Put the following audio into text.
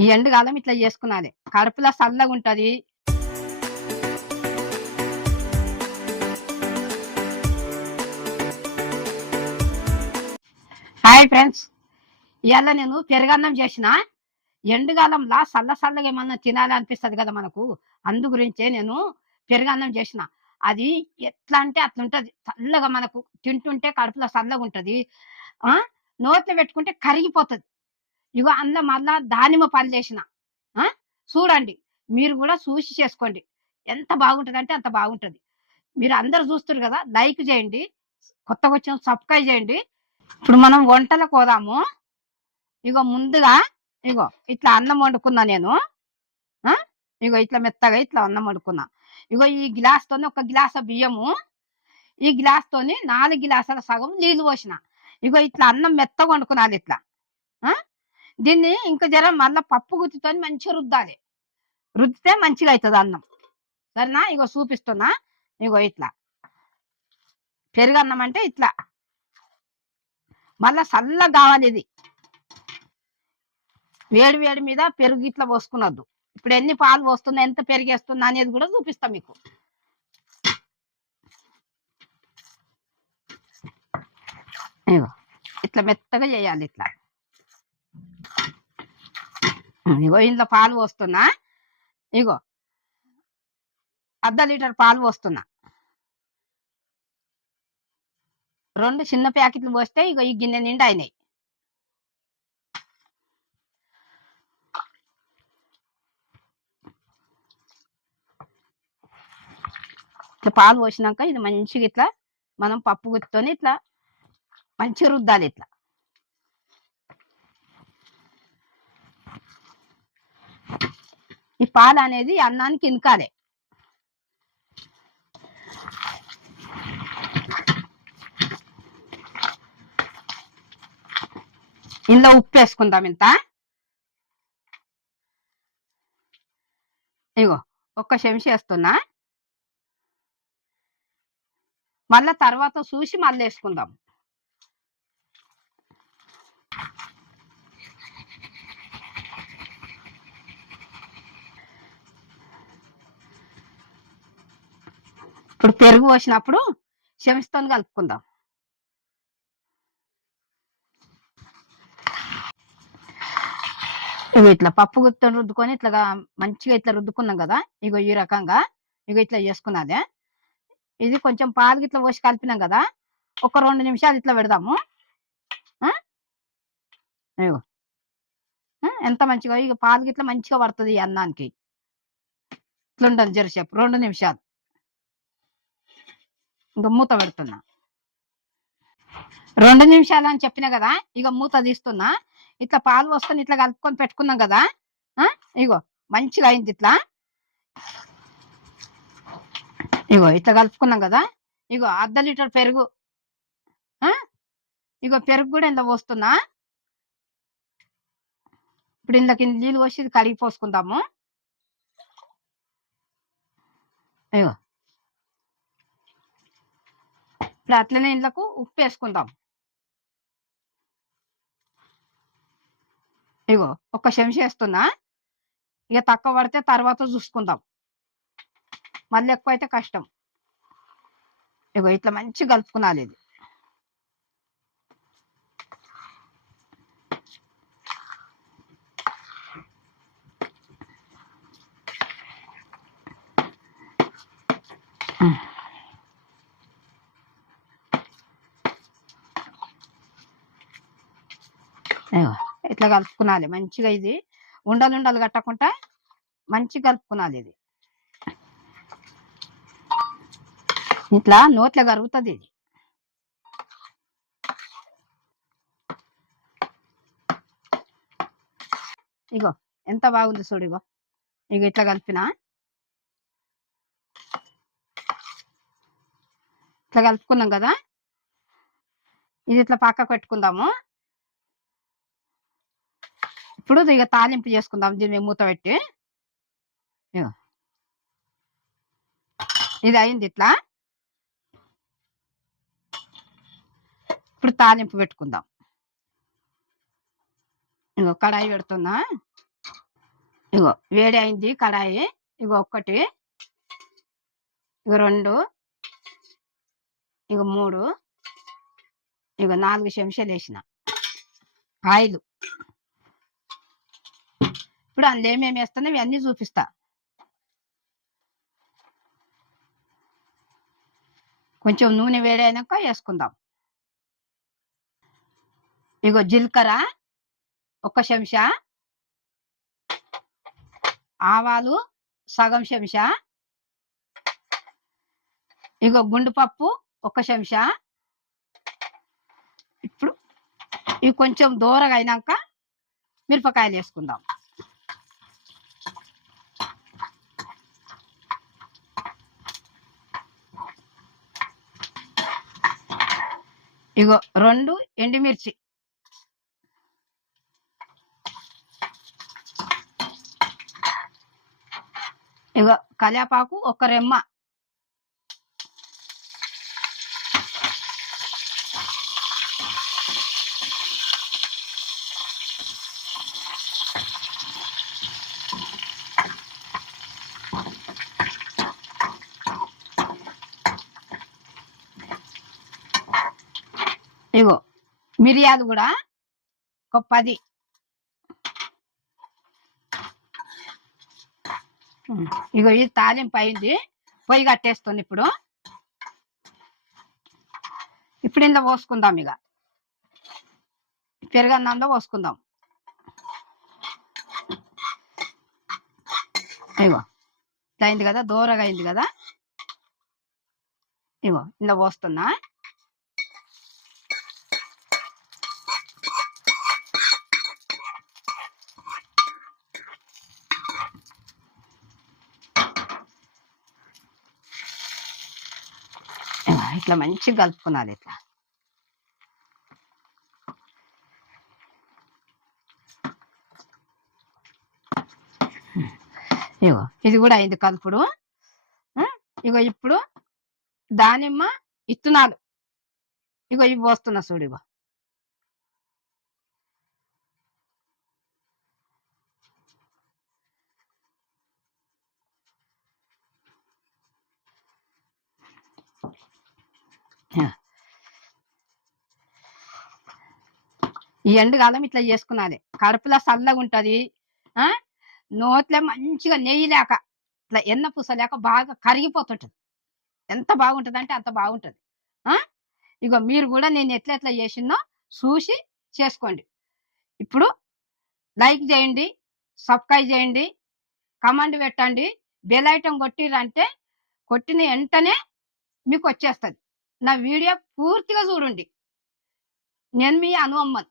ఈ ఎండకాలం ఇట్లా చేసుకున్నది కడుపులో చల్లగా ఉంటది. హాయ్ ఫ్రెండ్స్, ఇవాళ నేను పెరుగన్నం చేసిన. ఎండుకాలంలా చల్లగా ఏమన్నా తినాలి అనిపిస్తుంది కదా మనకు. అందు గురించే నేను పెరుగన్నం చేసిన. అది ఎట్లా అంటే అట్లుంటది, చల్లగా మనకు తింటుంటే కడుపులో చల్లగా ఉంటది. ఆ నోట్లో పెట్టుకుంటే కరిగిపోతుంది. ఇగో అందులో మళ్ళా దానిమ్మ పళ్ళు చేసిన. ఆ చూడండి, మీరు కూడా చూసి చేసుకోండి. ఎంత బాగుంటది అంటే అంత బాగుంటది. మీరు అందరు చూస్తున్నారు కదా, లైక్ చేయండి, కొత్తగా వచ్చిన సబ్స్క్రైబ్ చేయండి. ఇప్పుడు మనం వంటలకు పోదాము. ఇగో ముందుగా ఇగో ఇట్లా అన్నం వండుకున్నా నేను. ఆ ఇగో ఇట్లా మెత్తగా ఇట్లా అన్నం వండుకున్నా. ఇగో ఈ గ్లాస్ తోని ఒక గ్లాస్ బియ్యము, ఈ గ్లాస్ తోని 4 గ్లాసుల సగం నీళ్లు పోసిన. ఇగో ఇట్లా అన్నం మెత్తగా వండుకున్నాను ఇట్లా. ఆ దీన్ని ఇంకా జర మళ్ళా పప్పు గుత్తితోని మంచిగా రుద్దాలి. రుద్దితే మంచిగా అవుతుంది అన్నం. సరేనా? ఇగో చూపిస్తున్నా. ఇగో ఇట్లా పెరుగన్నం అంటే ఇట్లా మళ్ళా చల్లగా కావాలి. ఇది వేడి వేడి మీద పెరుగు ఇట్లా పోసుకున్నద్దు. ఇప్పుడు ఎన్ని పాలు పోస్తున్నా, ఎంత పెరిగేస్తున్నా అనేది కూడా చూపిస్తా మీకు. ఇగో ఇట్లా మెత్తగా చేయాలి ఇట్లా. ఇగో ఇంట్లో పాలు పోస్తున్నా. ఇగో 1/2 లీటర్ పాలు పోస్తున్నా. 2 చిన్న ప్యాకెట్లు పోస్తే ఇగో ఈ గిన్నె నిండా అయినాయి. ఇట్లా పాలు పోసినాక ఇది మంచిగా ఇట్లా మనం పప్పు గుత్తితోని ఇట్లా మంచిగా రుద్దాలి ఇట్లా. ఈ పాలు అనేది అన్నానికి ఇనకాలి. ఇందులో ఉప్పు వేసుకుందాం ఇంత. ఇగో ఒక్క చెంచా వేస్తున్నా. మళ్ళా తర్వాత చూసి మళ్ళీ వేసుకుందాం. ఇప్పుడు పెరుగు పోసినప్పుడు చెంచాతో కలుపుకుందాం. ఇగో ఇట్లా పప్పు గుత్తో రుద్దుకొని ఇట్లా మంచిగా ఇట్లా రుద్దుకున్నాం కదా. ఇగో ఈ రకంగా ఇగో ఇట్లా చేసుకున్నదే. ఇది కొంచెం పాలు ఇట్లా పోసి కలిపినాం కదా, ఒక 2 నిమిషాలు ఇట్లా పెడదాము. ఇగో ఎంత మంచిగా ఇక పాలు గిట్లా మంచిగా పడుతుంది ఈ అన్నానికి. ఇట్లా ఉండాలి జరసేపు 2 నిమిషాలు. ఇంకా మూత పెడుతున్నా. 2 నిమిషాలు అని చెప్పినా కదా, ఇక మూత తీస్తున్నా. ఇట్లా పాలు వస్తుంది ఇట్లా కలుపుకొని పెట్టుకున్నాం కదా. ఇగో మంచిగా అయింది ఇట్లా. ఇగో ఇట్లా కలుపుకున్నాం కదా. ఇగో 1/2 లీటర్ పెరుగు. ఇగో పెరుగు కూడా ఇంత పోస్తున్నా. ఇప్పుడు ఇందులోకి నీళ్ళు పోసి కడిగి పోసుకుందాము. ఇగో ఇప్పుడు అట్లనే ఇందులోకి ఉప్పు వేసుకుందాం. ఇగో ఒక్క చెంచా వేస్తున్నా. ఇక తక్కువ పడితే తర్వాత చూసుకుందాం, మళ్ళీ ఎక్కువ అయితే కష్టం. ఇగో ఇట్లా మంచిగా కలుపుకున్నాలి ఇది. ఇట్లా కలుపుకునాలి మంచిగా. ఇది ఉండలు ఉండలు కట్టకుండా మంచిగా కలుపుకునాలి. ఇది ఇట్లా నోట్లో కరుగుతుంది ఇది. ఇగో ఎంత బాగుంది చూడు. ఇగో ఇగో ఇట్లా కలిపిన. ఇట్లా కలుపుకున్నాం కదా, ఇది ఇట్లా పక్కకు పెట్టుకుందాము. ఇప్పుడు ఇక తాలింపు చేసుకుందాం దీన్ని మూత పెట్టి. ఇది అయింది ఇట్లా. ఇప్పుడు తాలింపు పెట్టుకుందాం. ఇంకో కడాయి పెడుతున్నా. ఇగో వేడి అయింది కడాయి. ఇగో 1, ఇగో 2, ఇగో 3, ఇగో 4 చెంచాలేసిన ఆయిలు. ఇప్పుడు అందులో ఏమేమి వేస్తానో ఇవన్నీ చూపిస్తా. కొంచెం నూనె వేడైనాక వేసుకుందాం. ఇగో జీలకర్ర 1 చెంచా, ఆవాలు సగం చెంచా, ఇగో గుండుపప్పు 1 చెంచా. ఇప్పుడు ఇవి కొంచెం దూరగా అయినాక మిరపకాయలు వేసుకుందాం. ఇగో 2 ఎండుమిర్చి, ఇగో కరివేపాకు 1 రెమ్మ, ఇగో మిరియాలు కూడా 10. ఇగో ఇది తాలింపు అయింది. పొయ్యి కట్టేస్తుంది. ఇప్పుడు ఇందులో పోసుకుందాం. ఇక పెరుగన్నంలో పోసుకుందాం. ఇగో అయింది కదా, దూరగా అయింది కదా. ఇగో ఇందులో పోస్తున్నా. ఇట్లా మంచిగా కలుపుకున్నది. ఇట్లా ఇగో ఇది కూడా అయింది కలుపుడు. ఇగో ఇప్పుడు దానిమ్మ ఇత్తనాలు ఇగో ఇవి పోస్తున్నా చూడు. ఇగో ఈ ఎండుకాలం ఇట్లా చేసుకున్నది. కడుపులో చల్లగా ఉంటది. నోట్లో మంచిగా నెయ్యి లేక ఇట్లా ఎన్న పూస లేక బాగా కరిగిపోతుంటది. ఎంత బాగుంటది అంటే అంత బాగుంటది. ఇగో మీరు కూడా నేను ఎట్లా చేసినో చూసి చేసుకోండి. ఇప్పుడు లైక్ చేయండి, సబ్స్క్రైబ్ చేయండి, కమెంట్ పెట్టండి, బెల్ ఐటమ్ కొట్టిరంటే కొట్టిన వెంటనే మీకు వచ్చేస్తుంది. నా వీడియో పూర్తిగా చూడండి. నేను మీ అనువమ్మన్.